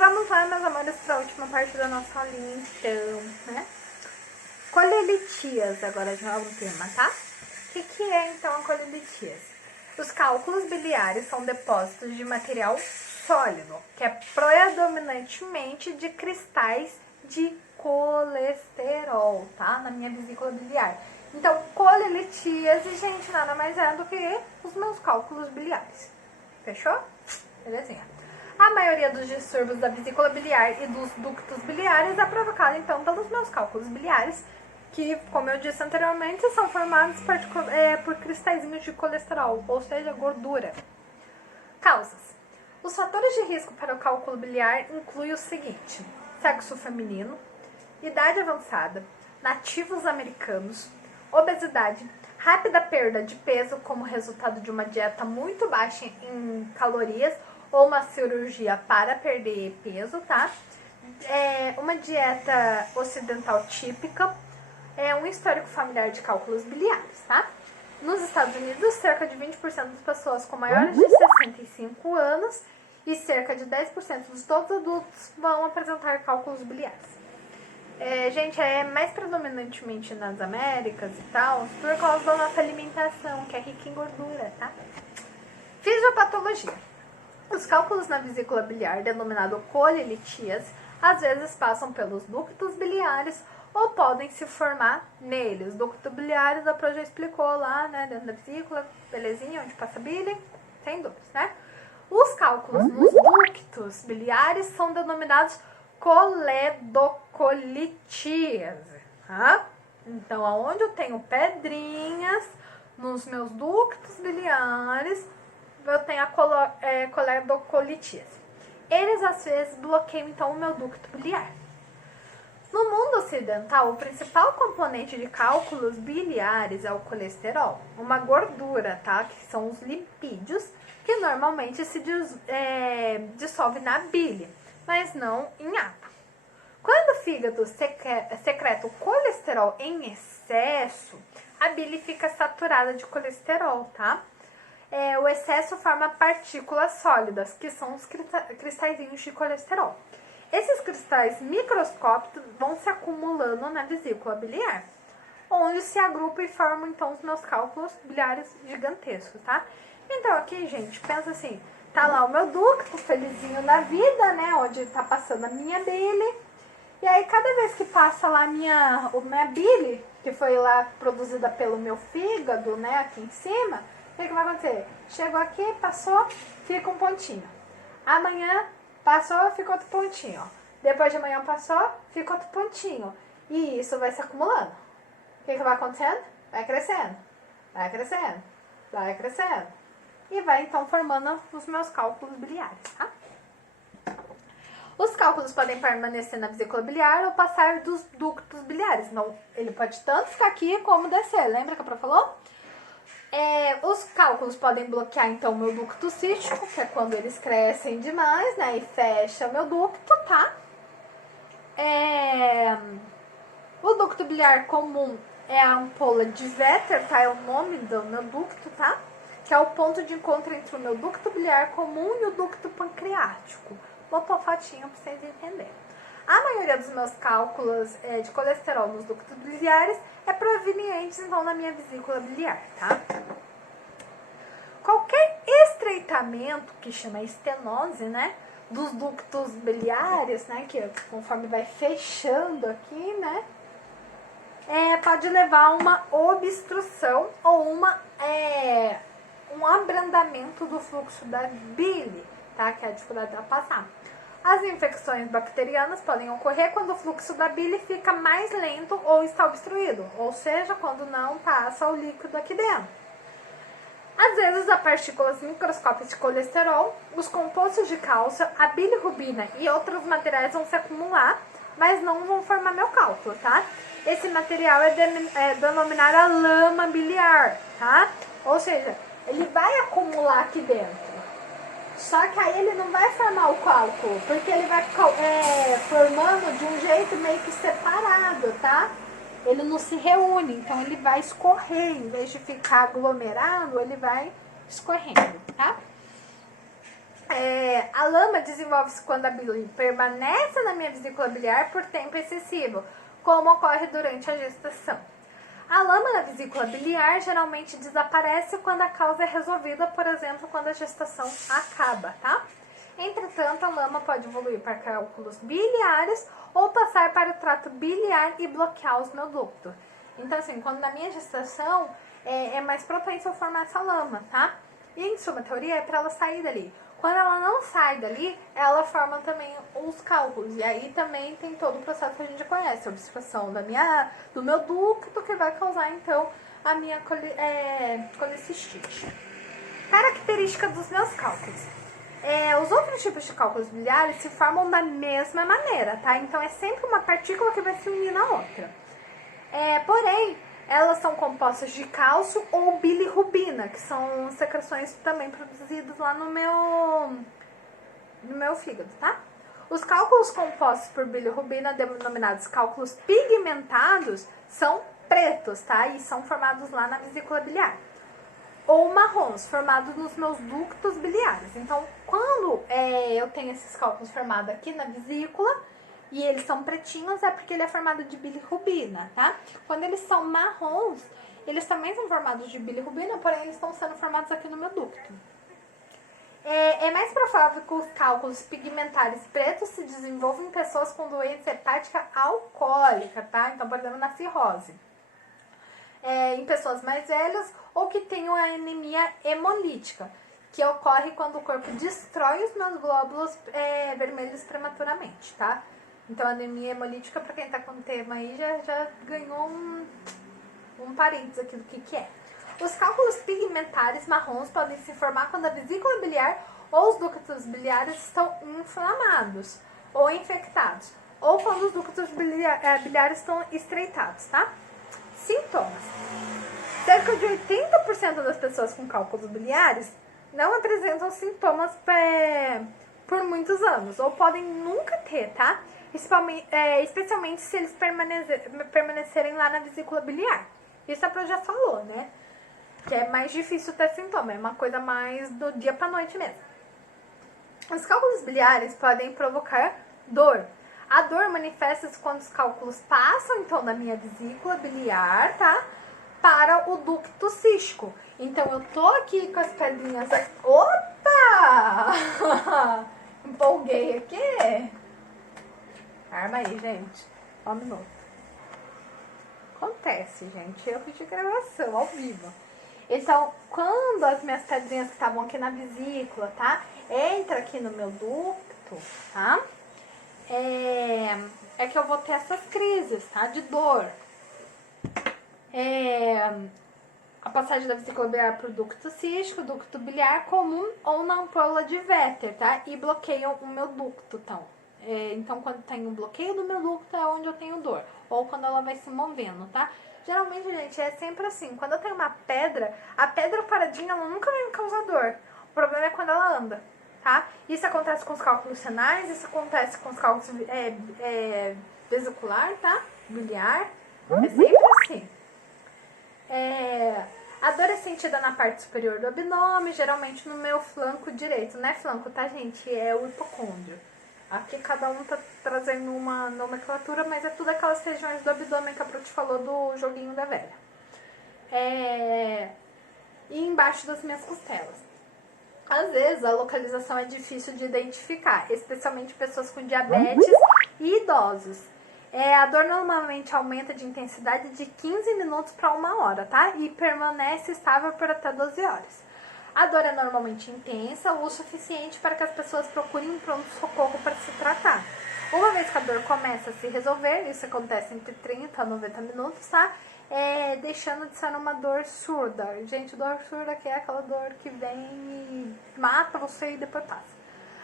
vamos lá, meus amores, para a última parte da nossa aulinha, então, né? Colelitias, agora já é um tema, tá? O que é, então, a colelitias? Os cálculos biliares são depósitos de material sólido, que é predominantemente de cristais de colesterol, tá? Na minha vesícula biliar. Então, colelitíase, gente, nada mais é do que os meus cálculos biliares. Fechou? Belezinha. A maioria dos distúrbios da vesícula biliar e dos ductos biliares é provocada, então, pelos meus cálculos biliares, que, como eu disse anteriormente, são formados por cristalzinhos de colesterol, ou seja, gordura. Causas. Os fatores de risco para o cálculo biliar incluem o seguinte: sexo feminino, idade avançada, nativos americanos, obesidade, rápida perda de peso como resultado de uma dieta muito baixa em calorias ou uma cirurgia para perder peso, tá? Uma dieta ocidental típica, um histórico familiar de cálculos biliares, tá? Nos Estados Unidos, cerca de 20% das pessoas com maiores de 65 anos e cerca de 10% dos todos adultos vão apresentar cálculos biliares. Gente, é mais predominantemente nas Américas e tal, por causa da nossa alimentação, que é rica em gordura, tá? Fisiopatologia. Os cálculos na vesícula biliar, denominado colelitias, às vezes passam pelos ductos biliares ou podem se formar neles. Ductos biliares, a Pro já explicou lá, né, dentro da vesícula, belezinha, onde passa bile, sem dúvidas, né? Os cálculos nos ductos biliares são denominados coledocolitias, tá? Então, aonde eu tenho pedrinhas nos meus ductos biliares, eu tenho a coledocolitias. Eles, às vezes, bloqueiam, então, o meu ducto biliar. No mundo ocidental, o principal componente de cálculos biliares é o colesterol, uma gordura, tá? Que são os lipídios, que normalmente se dissolve na bile, mas não em água. Quando o fígado secreta o colesterol em excesso, a bile fica saturada de colesterol, tá? O excesso forma partículas sólidas, que são os cristalzinhos de colesterol. Esses cristais microscópicos vão se acumulando na vesícula biliar, onde se agrupam e formam, então, os meus cálculos biliares gigantescos, tá? Então, aqui, gente, pensa assim, tá lá o meu ducto, felizinho da vida, né, onde tá passando a minha bile, e aí, cada vez que passa lá a minha bile, que foi lá produzida pelo meu fígado, né, aqui em cima, o que vai acontecer? Chegou aqui, passou, fica um pontinho. Amanhã, passou, fica outro pontinho. Depois de amanhã passou, fica outro pontinho. E isso vai se acumulando. O que vai acontecendo? Vai crescendo, vai crescendo, vai crescendo. E vai, então, formando os meus cálculos biliares, tá? Os cálculos podem permanecer na vesícula biliar ou passar dos ductos biliares. Então, ele pode tanto ficar aqui como descer. Lembra que a Pro falou? Os cálculos podem bloquear, então, o meu ducto cístico, que é quando eles crescem demais, né? E fecha o meu ducto, tá? O ducto biliar comum é a ampola de Vetter, tá? É o nome do meu ducto, tá? Que é o ponto de encontro entre o meu ducto biliar comum e o ducto pancreático. Vou pôr fotinho pra vocês entenderem. A maioria dos meus cálculos de colesterol nos ductos biliares é proveniente, então, da minha vesícula biliar, tá? Qualquer estreitamento, que chama estenose, né, dos ductos biliares, né, que conforme vai fechando aqui, né, pode levar a uma obstrução ou um abrandamento do fluxo da bile, tá, que é a dificuldade dela passar. As infecções bacterianas podem ocorrer quando o fluxo da bile fica mais lento ou está obstruído, ou seja, quando não passa o líquido aqui dentro. Às vezes, as partículas microscópicas de colesterol, os compostos de cálcio, a bilirrubina e outros materiais vão se acumular, mas não vão formar meu cálculo, tá? Esse material é denominado a lama biliar, tá? Ou seja, ele vai acumular aqui dentro. Só que aí ele não vai formar o cálculo, porque ele vai formando de um jeito meio que separado, tá? Ele não se reúne, então ele vai escorrer, em vez de ficar aglomerado, ele vai escorrendo, tá? A lama desenvolve-se quando a bile permanece na minha vesícula biliar por tempo excessivo, como ocorre durante a gestação. A lama na vesícula biliar geralmente desaparece quando a causa é resolvida, por exemplo, quando a gestação acaba, tá? Entretanto, a lama pode evoluir para cálculos biliares ou passar para o trato biliar e bloquear os meus ductos. Então, assim, quando na minha gestação é mais propenso a formar essa lama, tá? E em suma, a teoria é para ela sair dali. Quando ela não sai dali, ela forma também os cálculos. E aí também tem todo o processo que a gente conhece, a obstrução do meu ducto, que vai causar, então, a minha colicistite. Característica dos meus cálculos. Os outros tipos de cálculos biliares se formam da mesma maneira, tá? Então, é sempre uma partícula que vai se unir na outra. Porém, elas são compostas de cálcio ou bilirrubina, que são secreções também produzidas lá no meu fígado, tá? Os cálculos compostos por bilirrubina, denominados cálculos pigmentados, são pretos, tá? E são formados lá na vesícula biliar. Ou marrons, formados nos meus ductos biliares. Então, quando eu tenho esses cálculos formados aqui na vesícula, e eles são pretinhos, é porque ele é formado de bilirrubina, tá? Quando eles são marrons, eles também são formados de bilirrubina, porém eles estão sendo formados aqui no meu ducto. É mais provável que os cálculos pigmentares pretos se desenvolvam em pessoas com doença hepática alcoólica, tá? Então, por exemplo, na cirrose. Em pessoas mais velhas ou que tenham a anemia hemolítica, que ocorre quando o corpo destrói os meus glóbulos vermelhos prematuramente, tá? Então, a anemia hemolítica, para quem tá com o tema aí, já ganhou um parênteses aqui do que é. Os cálculos pigmentares marrons podem se formar quando a vesícula biliar ou os ductos biliares estão inflamados ou infectados, ou quando os ductos biliares estão estreitados, tá? Sintomas. Cerca de 80% das pessoas com cálculos biliares não apresentam sintomas por muitos anos, ou podem nunca ter, tá? Especialmente se eles permanecerem lá na vesícula biliar. Isso a Pro já falou, né? Que é mais difícil ter sintoma, é uma coisa mais do dia pra noite mesmo. Os cálculos biliares podem provocar dor. A dor manifesta-se quando os cálculos passam, então, da minha vesícula biliar, tá? Para o ducto cístico. Então, eu tô aqui com as pedrinhas... Opa! Empolguei aqui. Arma aí, gente. Só um minuto. Acontece, gente. Erro de gravação, ao vivo. Então, quando as minhas pedrinhas que estavam aqui na vesícula, tá? Entra aqui no meu ducto, tá? É que eu vou ter essas crises, tá? De dor. A passagem da vesícula biliar para o ducto cístico, ducto biliar comum ou na ampola de Vetter, tá? E bloqueiam o meu ducto, então. Então, quando tem um bloqueio do meu ducto, é onde eu tenho dor. Ou quando ela vai se movendo, tá? Geralmente, gente, é sempre assim. Quando eu tenho uma pedra, a pedra paradinha, ela nunca vai me causar dor. O problema é quando ela anda, tá? Isso acontece com os cálculos renais, isso acontece com os cálculos vesicular, tá? Biliar. É sempre assim. A dor é sentida na parte superior do abdômen, geralmente no meu flanco direito. Não é flanco, tá, gente? É o hipocôndrio. Aqui cada um tá trazendo uma nomenclatura, mas é tudo aquelas regiões do abdômen que a Pro te falou do joguinho da velha. E embaixo das minhas costelas. Às vezes a localização é difícil de identificar, especialmente pessoas com diabetes e idosos. A dor normalmente aumenta de intensidade de 15 minutos para 1 hora, tá? E permanece estável por até 12 horas. A dor é normalmente intensa o suficiente para que as pessoas procurem um pronto-socorro para se tratar. Uma vez que a dor começa a se resolver, isso acontece entre 30 a 90 minutos, tá? Deixando de ser uma dor surda. Gente, dor surda que é aquela dor que vem e mata você e depois passa.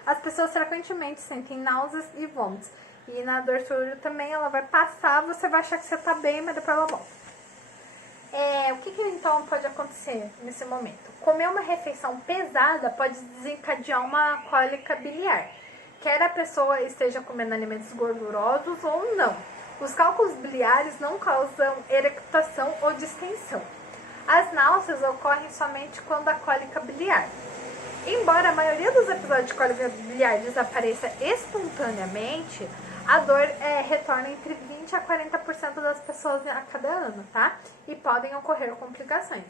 As pessoas frequentemente sentem náuseas e vômitos. E na dor surda também ela vai passar, você vai achar que você tá bem, mas depois ela volta. O que então pode acontecer nesse momento? Comer uma refeição pesada pode desencadear uma cólica biliar, quer a pessoa esteja comendo alimentos gordurosos ou não. Os cálculos biliares não causam eructação ou distensão. As náuseas ocorrem somente quando a cólica biliar. Embora a maioria dos episódios de cólica biliar desapareça espontaneamente, a dor retorna entre 20 a 40% das pessoas a cada ano, tá? E podem ocorrer complicações.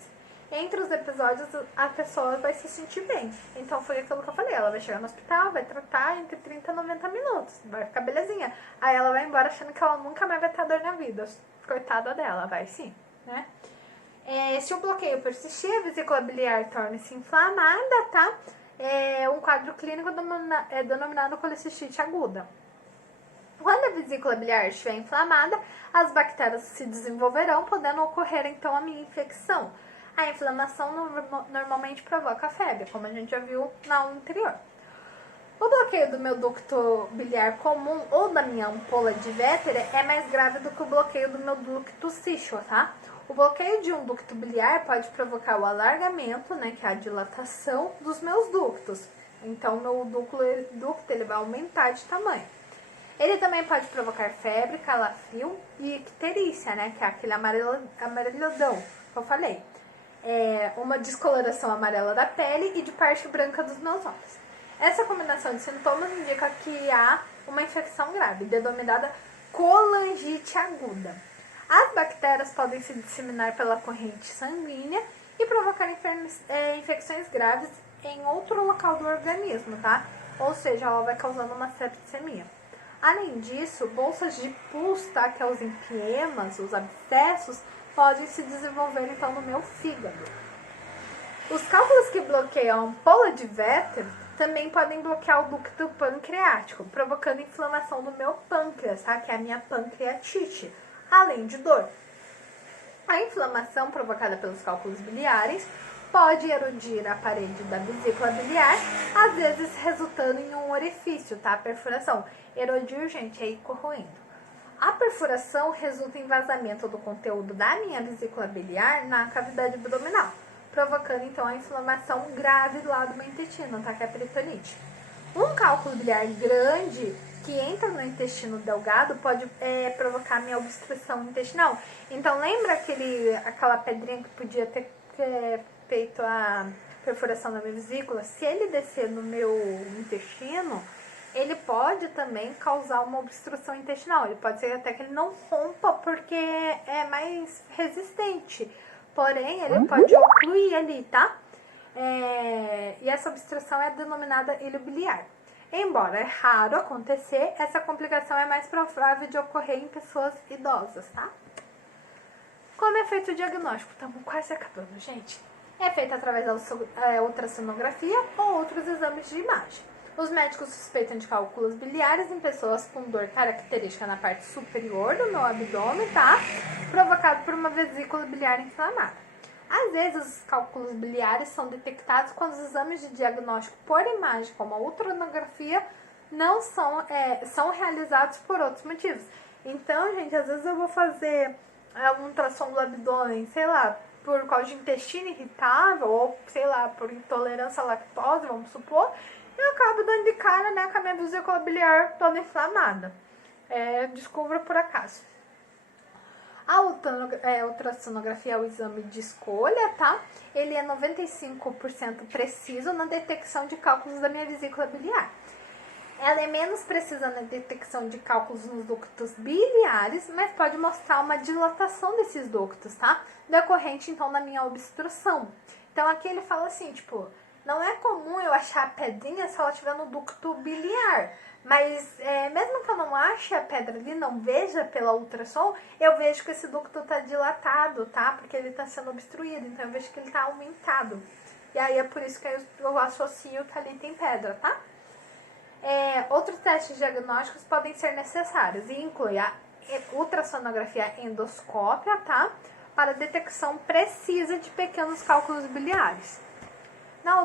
Entre os episódios, a pessoa vai se sentir bem. Então foi aquilo que eu falei, ela vai chegar no hospital, vai tratar entre 30 e 90 minutos, vai ficar belezinha. Aí ela vai embora achando que ela nunca mais vai ter dor na vida. Coitada dela, vai sim, né? Se o bloqueio persistir, a vesícula biliar torna-se inflamada, tá? Um quadro clínico denominado colecistite aguda. Quando a vesícula biliar estiver inflamada, as bactérias se desenvolverão, podendo ocorrer então a minha infecção. A inflamação normalmente provoca febre, como a gente já viu na aula anterior. O bloqueio do meu ducto biliar comum ou da minha ampola de Vettere é mais grave do que o bloqueio do meu ducto cisto, tá? O bloqueio de um ducto biliar pode provocar o alargamento, né, que é a dilatação dos meus ductos. Então, meu ducto ele vai aumentar de tamanho. Ele também pode provocar febre, calafrio e icterícia, né, que é aquele amarelhadão que eu falei. Uma descoloração amarela da pele e de parte branca dos meus olhos. Essa combinação de sintomas indica que há uma infecção grave, denominada colangite aguda. As bactérias podem se disseminar pela corrente sanguínea e provocar infecções graves em outro local do organismo, tá? Ou seja, ela vai causando uma septicemia. Além disso, bolsas de pus, tá? Que é os empiemas, os abscessos, podem se desenvolver então no meu fígado. Os cálculos que bloqueiam a ampola de Vettere também podem bloquear o ducto pancreático, provocando inflamação do meu pâncreas, tá? Que é a minha pancreatite, além de dor. A inflamação provocada pelos cálculos biliares pode erodir a parede da vesícula biliar, às vezes resultando em um orifício, tá? Perfuração. Erodir, gente, é ir corroendo. A perfuração resulta em vazamento do conteúdo da minha vesícula biliar na cavidade abdominal, provocando então a inflamação grave lá do meu intestino, tá? Que é a peritonite. Um cálculo biliar grande que entra no intestino delgado pode provocar minha obstrução intestinal. Então lembra aquela pedrinha que podia ter feito a perfuração da minha vesícula? Se ele descer no meu intestino, ele pode também causar uma obstrução intestinal. Ele pode ser até que ele não rompa porque é mais resistente. Porém, ele pode ocluir ali, tá? E essa obstrução é denominada ilho biliar. Embora é raro acontecer, essa complicação é mais provável de ocorrer em pessoas idosas, tá? Como é feito o diagnóstico? Estamos quase acabando, gente. É feito através da ultrassonografia ou outros exames de imagem. Os médicos suspeitam de cálculos biliares em pessoas com dor característica na parte superior do meu abdômen, tá? Provocado por uma vesícula biliar inflamada. Às vezes, os cálculos biliares são detectados quando os exames de diagnóstico por imagem, como a ultrassonografia, não são realizados por outros motivos. Então, gente, às vezes eu vou fazer um ultrassom do abdômen, sei lá, por causa de intestino irritável, ou sei lá, por intolerância à lactose, vamos supor, e eu acabo dando de cara, né, com a minha vesícula biliar toda inflamada. Descubra por acaso. A ultrassonografia é o exame de escolha, tá? Ele é 95% preciso na detecção de cálculos da minha vesícula biliar. Ela é menos precisa na detecção de cálculos nos ductos biliares, mas pode mostrar uma dilatação desses ductos, tá? Decorrente, então, da minha obstrução. Então, aqui ele fala assim, tipo, não é comum eu achar a pedrinha se ela estiver no ducto biliar. Mas, mesmo que eu não ache a pedra ali, não veja pela ultrassom, eu vejo que esse ducto está dilatado, tá? Porque ele está sendo obstruído, então eu vejo que ele está aumentado. E aí é por isso que eu associo que ali tem pedra, tá? Outros testes diagnósticos podem ser necessários e inclui a ultrassonografia endoscópica, tá? Para detecção precisa de pequenos cálculos biliares. Na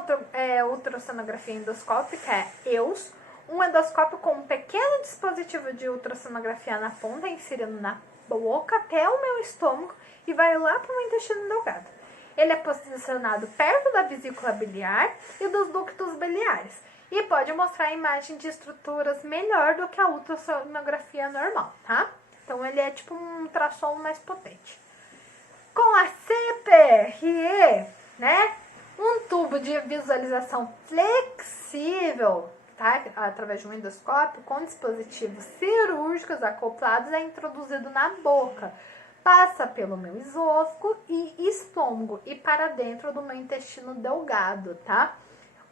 ultrassonografia endoscópica EUS, um endoscópio com um pequeno dispositivo de ultrassonografia na ponta, inserido na boca até o meu estômago e vai lá para o meu intestino delgado. Ele é posicionado perto da vesícula biliar e dos ductos biliares e pode mostrar a imagem de estruturas melhor do que a ultrassonografia normal, tá? Então ele é tipo um ultrassom mais potente. Com a CPRE, né? Um tubo de visualização flexível, tá? Através de um endoscópio com dispositivos cirúrgicos acoplados, é introduzido na boca. Passa pelo meu esôfago e estômago e para dentro do meu intestino delgado, tá?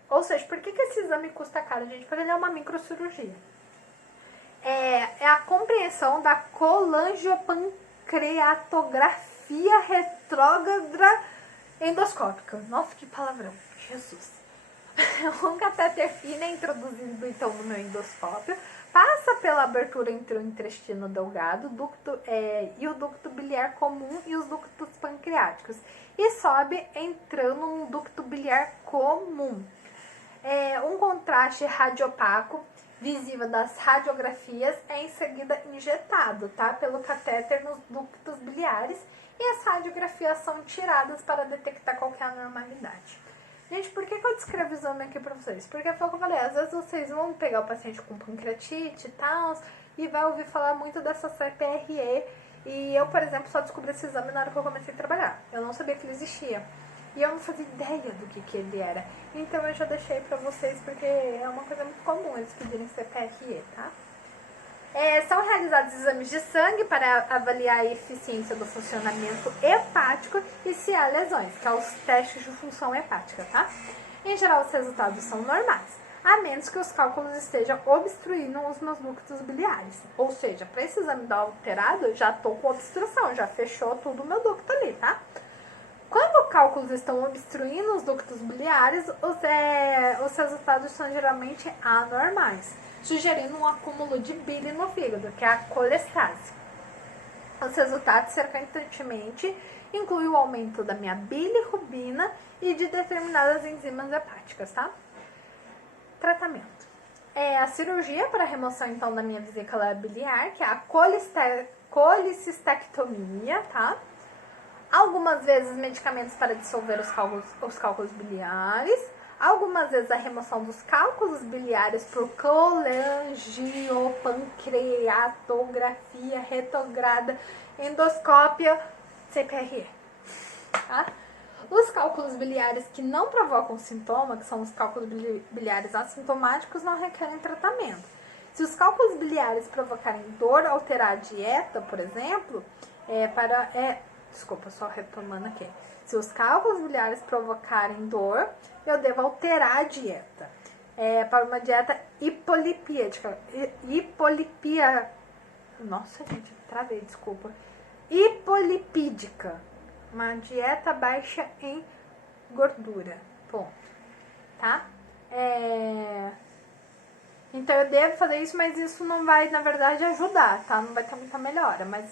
Ou seja, por que esse exame custa caro, gente? Porque ele é uma microcirurgia. É a compreensão da colangiopancreatografia retrógrada endoscópica. Nossa, que palavrão. Jesus. Um catéter fino é introduzido então no meu endoscópio, passa pela abertura entre o intestino delgado e o ducto biliar comum e os ductos pancreáticos e sobe entrando no ducto biliar comum. Um contraste radiopaco visível das radiografias é em seguida injetado, tá, pelo catéter nos ductos biliares e as radiografias são tiradas para detectar qualquer anormalidade. Gente, por que eu descrevo o exame aqui pra vocês? Porque foi o que eu falei, às vezes vocês vão pegar o paciente com pancreatite e tal, e vai ouvir falar muito dessa CPRE, e eu, por exemplo, só descobri esse exame na hora que eu comecei a trabalhar. Eu não sabia que ele existia. E eu não fazia ideia do que ele era. Então eu já deixei pra vocês, porque é uma coisa muito comum eles pedirem CPRE, tá? São realizados exames de sangue para avaliar a eficiência do funcionamento hepático e se há lesões, que são os testes de função hepática, tá? Em geral, os resultados são normais, a menos que os cálculos estejam obstruindo os meus ductos biliares. Ou seja, para esse exame dar alterado, já tô com obstrução, já fechou tudo o meu ducto ali, tá? Quando os cálculos estão obstruindo os ductos biliares, os resultados são geralmente anormais, sugerindo um acúmulo de bile no fígado, que é a colestase. Os resultados, frequentemente, incluem o aumento da minha bilirrubina e de determinadas enzimas hepáticas, tá? Tratamento. A cirurgia para a remoção, então, da minha vesícula biliar, que é a colicistectomia, tá? Algumas vezes medicamentos para dissolver os cálculos biliares. Algumas vezes a remoção dos cálculos biliares por colangiopancreatografia retrograda endoscópia CPRE. Tá? Os cálculos biliares que não provocam sintoma, que são os cálculos biliares assintomáticos, não requerem tratamento. Se os cálculos biliares provocarem dor, alterar a dieta, por exemplo, desculpa, só retomando aqui. Se os cálculos biliares provocarem dor, eu devo alterar a dieta. Para uma dieta hipolipídica. Nossa, gente, travei, desculpa. Hipolipídica. Uma dieta baixa em gordura. Ponto. Tá? Então eu devo fazer isso, mas isso não vai, na verdade, ajudar, tá? Não vai ter muita melhora, mas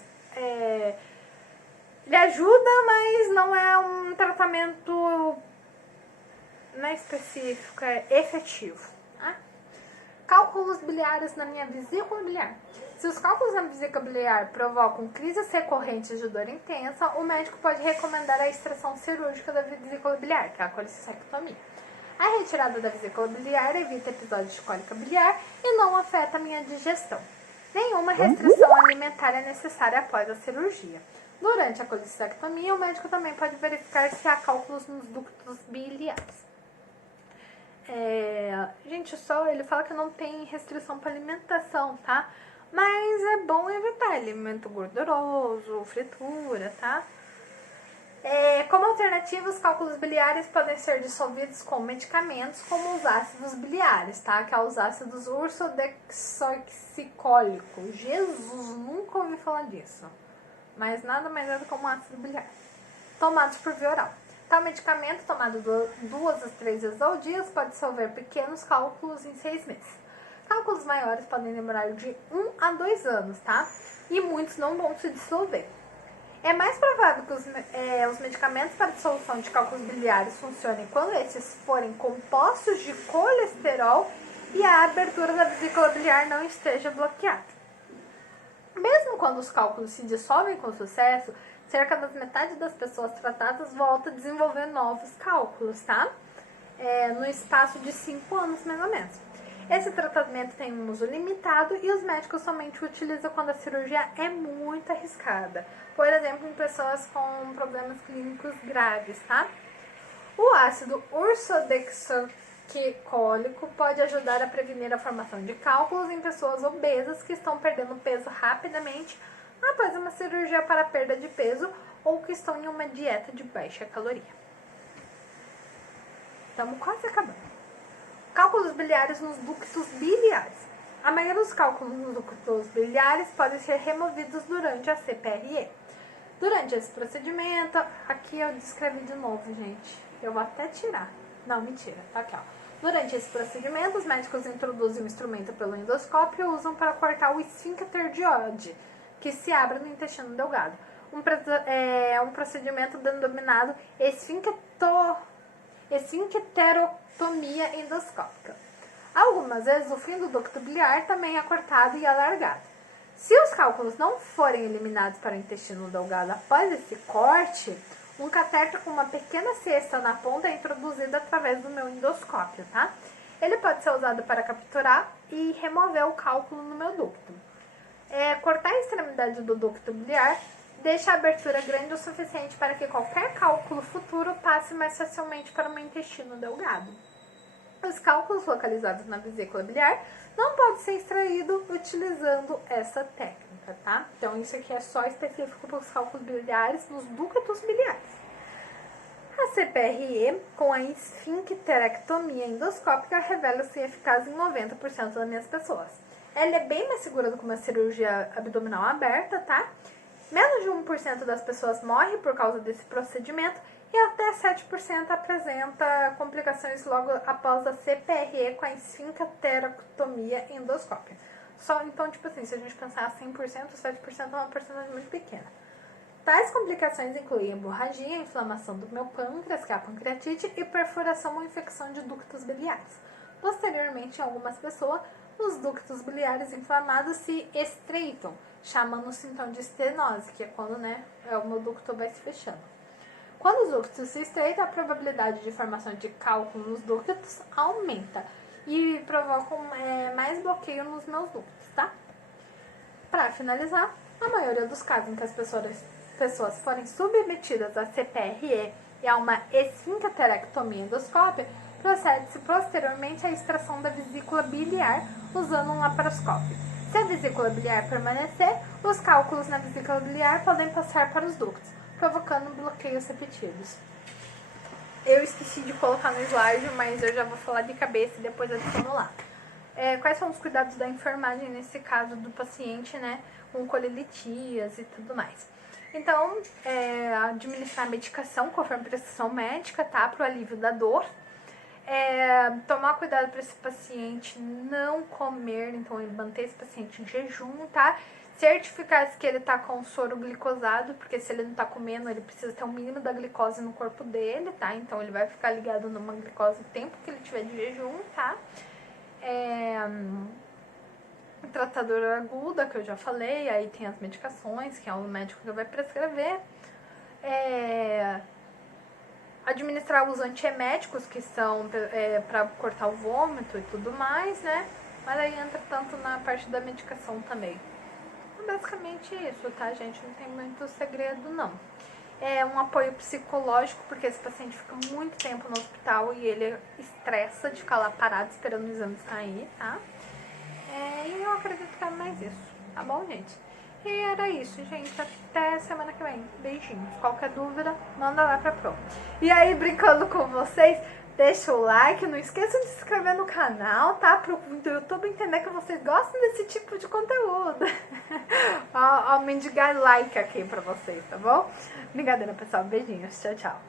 ele ajuda, mas não é um tratamento específico, é efetivo. Tá? Cálculos biliares na minha vesícula biliar. Se os cálculos na vesícula biliar provocam crises recorrentes de dor intensa, o médico pode recomendar a extração cirúrgica da vesícula biliar, que é a colicistectomia. A retirada da vesícula biliar evita episódios de cólica biliar e não afeta a minha digestão. Nenhuma restrição alimentar é necessária após a cirurgia. Durante a colicistectomia, o médico também pode verificar se há cálculos nos ductos biliares. Gente, ele fala que não tem restrição para alimentação, tá? Mas é bom evitar alimento gorduroso, fritura, tá? Como alternativa, os cálculos biliares podem ser dissolvidos com medicamentos como os ácidos biliares, tá? Que é os ácidos ursodeoxicólicos. Jesus, nunca ouvi falar disso. Mas nada mais é do que um ácido biliar. Tomados por via oral. Tal medicamento, tomado 2 a 3 vezes ao dia, pode dissolver pequenos cálculos em 6 meses. Cálculos maiores podem demorar de 1 a 2 anos, tá? E muitos não vão se dissolver. É mais provável que os medicamentos para dissolução de cálculos biliares funcionem quando esses forem compostos de colesterol e a abertura da vesícula biliar não esteja bloqueada. Mesmo quando os cálculos se dissolvem com sucesso, cerca da metade das pessoas tratadas volta a desenvolver novos cálculos, tá? No espaço de 5 anos, mais ou menos. Esse tratamento tem um uso limitado e os médicos somente o utilizam quando a cirurgia é muito arriscada. Por exemplo, em pessoas com problemas clínicos graves, tá? O ácido ursodeoxicólico pode ajudar a prevenir a formação de cálculos em pessoas obesas que estão perdendo peso rapidamente após uma cirurgia para perda de peso ou que estão em uma dieta de baixa caloria. Estamos quase acabando. Cálculos biliares nos ductos biliares. A maioria dos cálculos nos ductos biliares podem ser removidos durante a CPRE. Durante esse procedimento, aqui eu descrevi de novo, gente. Eu vou até tirar. Não, mentira. Tá aqui, ó. Durante esse procedimento, os médicos introduzem um instrumento pelo endoscópio e usam para cortar o esfíncter de Oddi, que se abre no intestino delgado. Um procedimento denominado esfincterotomia endoscópica. Algumas vezes, o fim do ducto biliar também é cortado e alargado. Se os cálculos não forem eliminados para o intestino delgado após esse corte, um catéter com uma pequena cesta na ponta é introduzido através do meu endoscópio, tá? Ele pode ser usado para capturar e remover o cálculo no meu ducto. Cortar a extremidade do ducto biliar deixa a abertura grande o suficiente para que qualquer cálculo futuro passe mais facilmente para o meu intestino delgado. Os cálculos localizados na vesícula biliar não podem ser extraídos utilizando essa técnica, tá? Então, isso aqui é só específico para os cálculos biliares nos ductos biliares. A CPRE, com a esfincterectomia endoscópica, revela-se eficaz em 90% das minhas pessoas. Ela é bem mais segura do que uma cirurgia abdominal aberta, tá? Menos de 1% das pessoas morrem por causa desse procedimento e até 7% apresenta complicações logo após a CPRE com a esfincterectomia endoscópica. Então, tipo assim, se a gente pensar 100%, 7% é uma porcentagem muito pequena. Tais complicações incluem hemorragia, inflamação do meu pâncreas, que é a pancreatite, e perfuração ou infecção de ductos biliares. Posteriormente, em algumas pessoas, os ductos biliares inflamados se estreitam, chamando o sintoma de estenose, que é quando o meu ducto vai se fechando. Quando os ductos se estreitam, a probabilidade de formação de cálculo nos ductos aumenta e provocam mais bloqueio nos meus ductos, tá? Para finalizar, a maioria dos casos em que as pessoas forem submetidas a CPRE e a uma esfincterectomia endoscópica, procede-se posteriormente à extração da vesícula biliar usando um laparoscópio. Se a vesícula biliar permanecer, os cálculos na vesícula biliar podem passar para os ductos, provocando bloqueios repetidos. Eu esqueci de colocar no slide, mas eu já vou falar de cabeça e depois adiciono lá. Quais são os cuidados da enfermagem nesse caso do paciente, com colelitias e tudo mais? Então, administrar a medicação conforme prescrição médica, tá? Para o alívio da dor. Tomar cuidado para esse paciente não comer, então manter esse paciente em jejum, tá? Certificar que ele tá com soro glicosado, porque se ele não tá comendo, ele precisa ter um mínimo da glicose no corpo dele, tá? Então ele vai ficar ligado numa glicose o tempo que ele tiver de jejum, tá? Tratadora aguda, que eu já falei, aí tem as medicações, que é o médico que vai prescrever. Administrar os antieméticos, que são para cortar o vômito e tudo mais, Mas aí entra tanto na parte da medicação também. Basicamente isso, tá, gente? Não tem muito segredo, não. Um apoio psicológico, porque esse paciente fica muito tempo no hospital e ele estressa de ficar lá parado esperando o exame sair, tá? E eu acredito que é mais isso, tá bom, gente? E era isso, gente. Até semana que vem. Beijinhos. Qualquer dúvida, manda lá pra Pro. E aí, brincando com vocês, deixa o like, não esqueçam de se inscrever no canal, tá? Pro YouTube entender que vocês gostam desse tipo de conteúdo. Ó, mendigar like aqui pra vocês, tá bom? Brincadeira, pessoal. Beijinhos. Tchau, tchau.